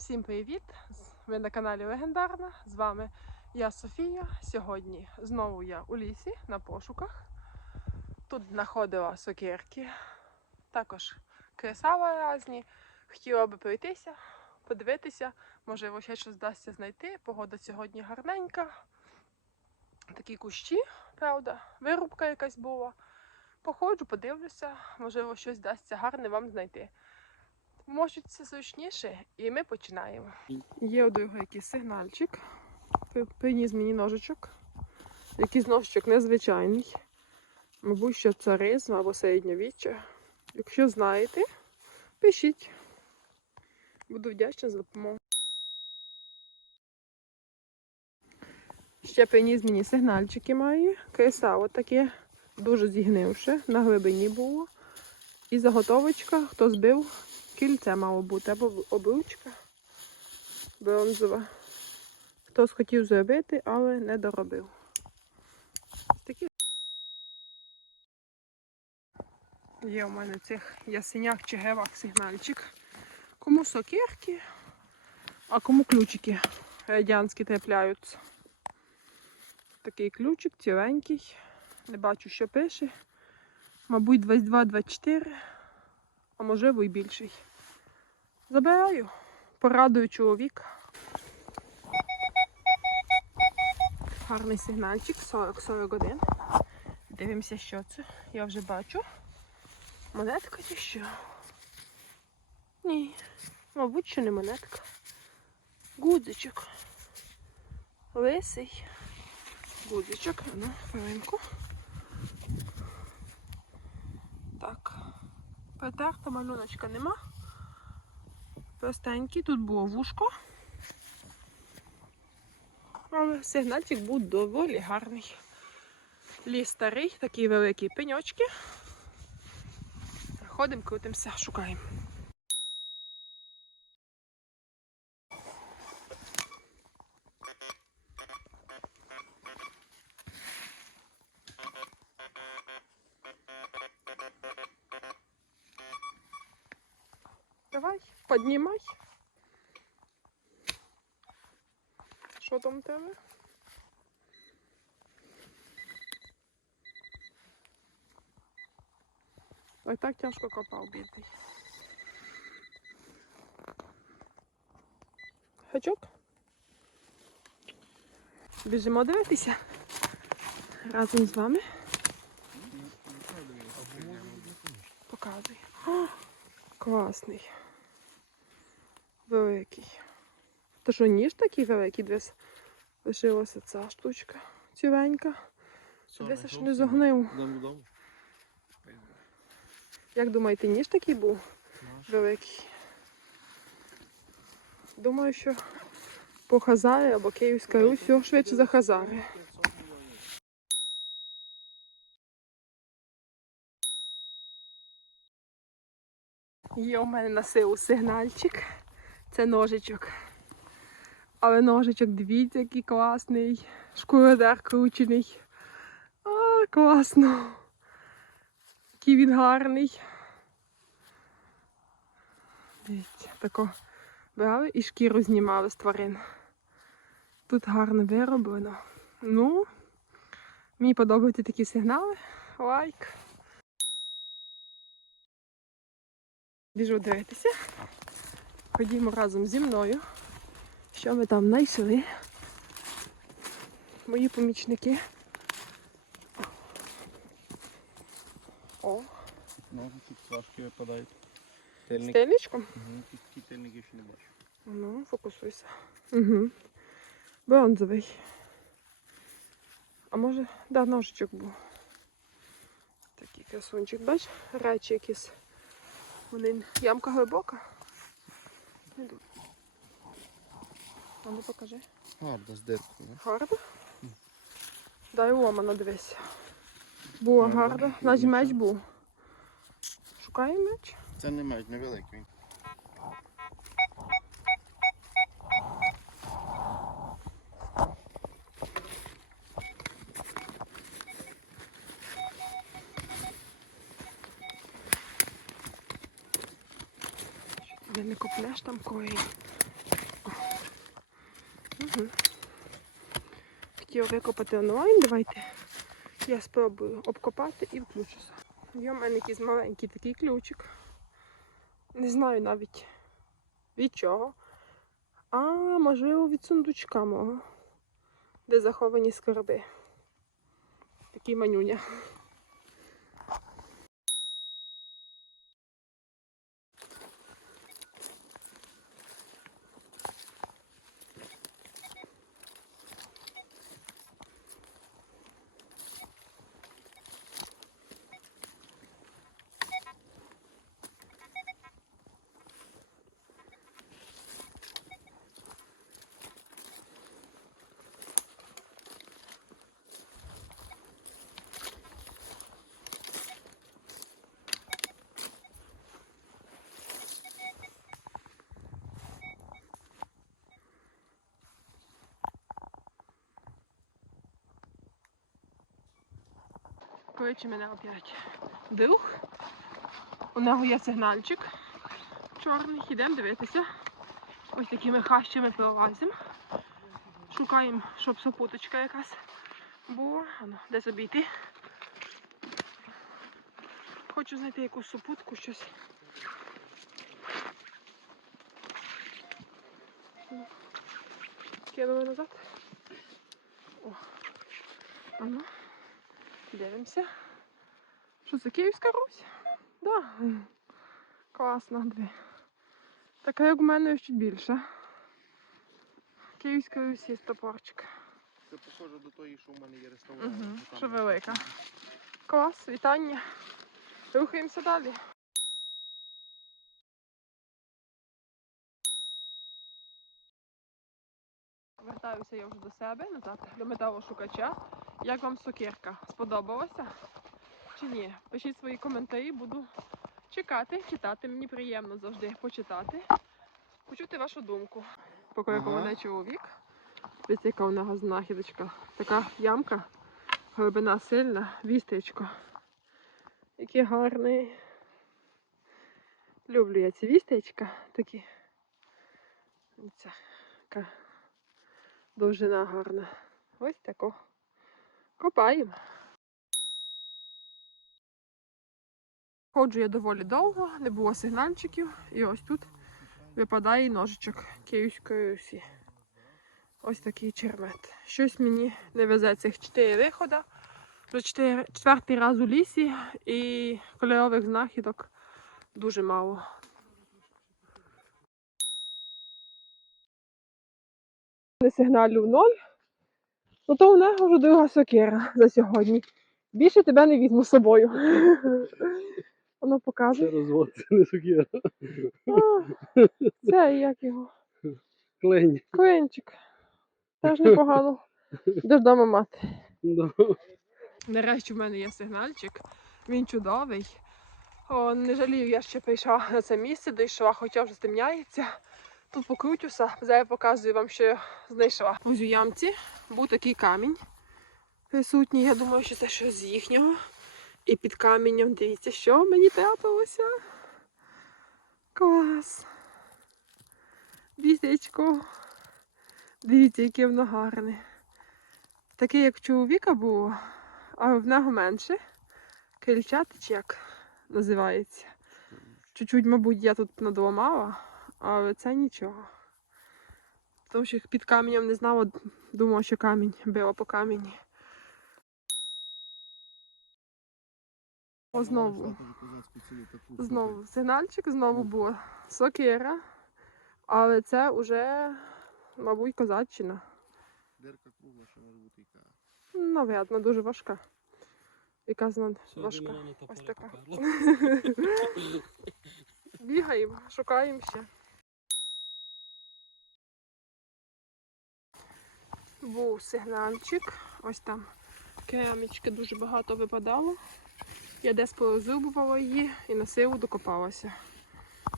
Всім привіт! Ви на каналі Легендарна. З вами я Софія. Сьогодні знову я у лісі на пошуках. Тут знаходила сокирки, також кресала різні. Хотіла би пройтися, подивитися, можливо, ще щось вдасться знайти. Погода сьогодні гарненька. Такі кущі, правда, вирубка якась була. Походжу, подивлюся, можливо, щось вдасться гарне вам знайти. Можуть це зручніше, і ми починаємо. Є у другого якийсь сигнальчик. При- Приніс мені ножичок. Якийсь ножичок незвичайний. Мабуть, що царизм або середньовіччя. Якщо знаєте, пишіть. Буду вдячна за допомогу. Ще приніс мені сигнальчики має. Кресало таке, дуже зігнивше, на глибині було. І заготовочка, хто збив, кільце мало бути, або обручка бронзова. Хтось хотів зробити, але не доробив. Такі. Є у мене цих ясенях чи гевах сигнальчик. Кому сокирки, а кому ключики радянські трапляються. Такий ключик ціленький. Не бачу, що пише. Мабуть, 22-24, а можливо і більший. Забираю, порадую чоловік. Гарний сигнальчик, 40-41. Дивимося, що це. Я вже бачу. Монетка чи що? Ні, мабуть, що не монетка. Гудзичок. Лисий. Гудзичок, ну, хвилинку. Так. Протерта малюночка нема. Простенький, тут було вушко. Але сигнальчик був доволі гарний. Ліс старий, такі великі пеньочки. Ходимо, крутимося, шукаємо. Давай, піднімай. Що там тебе? Ой, так тяжко копав, бідний. Гачок? Біжимо дивитися разом з вами. Показуй. О, класний. Великий. То що ніж такий великий, десь лишилася ця штучка ціленька. Десь аж не загнив. Дому Як думаєте, ніж такий був великий? Думаю, що по Хазарі або Київська Русь все швидше за Хазари. Є у мене на силу сигнальчик. Це ножичок. Але ножичок, дивіться, який класний. Шкуродар кручений. А, класно. Який він гарний. Дивіться, тако брали і шкіру знімали з тварин. Тут гарно вироблено. Ну, мені подобаються такі сигнали. Лайк. Біжу дивитися. Ходімо разом зі мною. Що ми там знайшли? Мої помічники. О, тут флажки випадають. Тильник. стельничком? Угу, такі тильники ще не бачу. Ну, фокусуйся. Угу. Бронзовий. А може, да, ножичок був. Такий красунчик, бач, речі якісь. Вони ямка глибока. А ну покажи. Гарда з диркою. да? Гарда? Дай ломано дивись. Була Гарда. Наш меч був. Шукаємо меч. Це не меч, невеликий. Де не купнеш там кої. Угу. Хотів викопати онлайн, давайте я спробую обкопати і включуся. Є в мене якийсь маленький такий ключик. Не знаю навіть від чого. А, можливо, від сундучка мого, де заховані скарби. Такий манюня. Кличе мене опять друг. У нього є сигнальчик чорний. Ідемо дивитися. Ось такими хащами пролазимо. Шукаємо, щоб сопуточка якась була. Ану, де забійти. Хочу знайти якусь супутку, щось. Ну, Кинули назад. О. Ану. Дивимося. Що це Київська Русь? Да. Класно, дві. Така, як у мене ще більше. Київська Русь є топорчик. Це похоже до тої, що в мене є реставрація. Угу. Що велика. Клас, вітання. Рухаємося далі. Вертаюся я вже до себе назад, до металошукача. Як вам сокирка? Сподобалося? Чи ні? Пишіть свої коментарі, буду чекати, читати. Мені приємно завжди почитати, почути вашу думку. Покликав Ага. мене чоловік. Ось яка у нього знахідочка. Така ямка, глибина сильна, вістечко. Який гарний. Люблю я ці вістечка такі. Ця така довжина гарна. Ось тако. Копаємо. Ходжу я доволі довго, не було сигнальчиків. І ось тут випадає ножичок Київської. Ось такий чермет. Щось мені не везе цих чотири виходи. Вже четвертий раз у лісі і кольорових знахідок дуже мало. Не сигналю в ноль. Ну то у нього вже друга сокира за сьогодні. Більше тебе не візьму з собою. Воно Це показує. розвод, це не сукіра. А, Це як його? Клень. Клинчик. Теж непогано. Йдеш дома мати. Да. Нарешті в мене є сигнальчик. Він чудовий. О, не жалію, я ще прийшла на це місце, дійшла, хоча вже стемняється. Тут покрутюся, зараз я показую вам, що я знайшла. У ямці був такий камінь присутній. Я думаю, що це щось з їхнього. І під каменем, дивіться, що мені трапилося. Клас. Вістечко. Дивіться, яке воно гарне. Таке, як чоловіка було, а в нього менше. Крильчати як називається. Чуть-чуть, мабуть, я тут надламала, але це нічого. Тому що під каменем не знала, думала, що камінь била по камені. О, знову. Знову сигнальчик, знову була сокира. Але це вже, мабуть, козаччина. Дирка кругла, що може бути яка. Наврядно, дуже важка. Яка зна важка. Ось така. Бігаємо, шукаємо ще. Був сигнальчик. Ось там керамічки дуже багато випадало. Я десь порозрубувала її і на силу докопалася.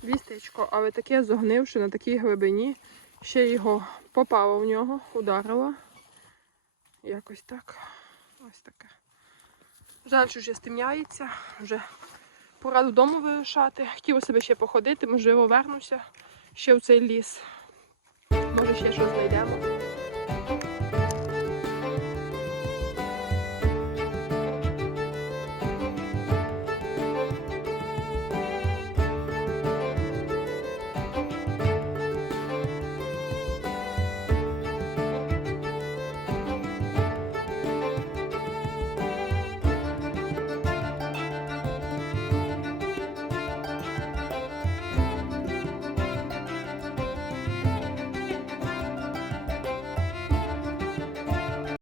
Вістечко, але таке зогнивши на такій глибині. Ще його попало в нього, ударила. Якось так. Ось таке. Жаль, що вже стемняється, вже пора додому вирушати. Хотіла себе ще походити, можливо, вернуся ще в цей ліс. Може, ще щось знайдемо.